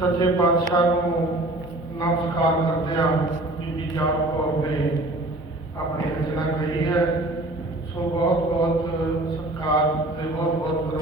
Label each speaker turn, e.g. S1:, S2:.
S1: ਸੱਚੇ ਪਾਤਸ਼ਾਹ ਨੂੰ ਨਮਸਕਾਰ ਕਰਦੇ ਹਾਂ ਬੀਬੀ ਜਾਨ ਕੌਰ ਨੇ ਆਪਣੀ ਰਚਨਾ ਕਹੀ ਹੈ। ਸੋ ਬਹੁਤ ਬਹੁਤ ਸਤਿਕਾਰ ਤੇ ਬਹੁਤ ਬਹੁਤ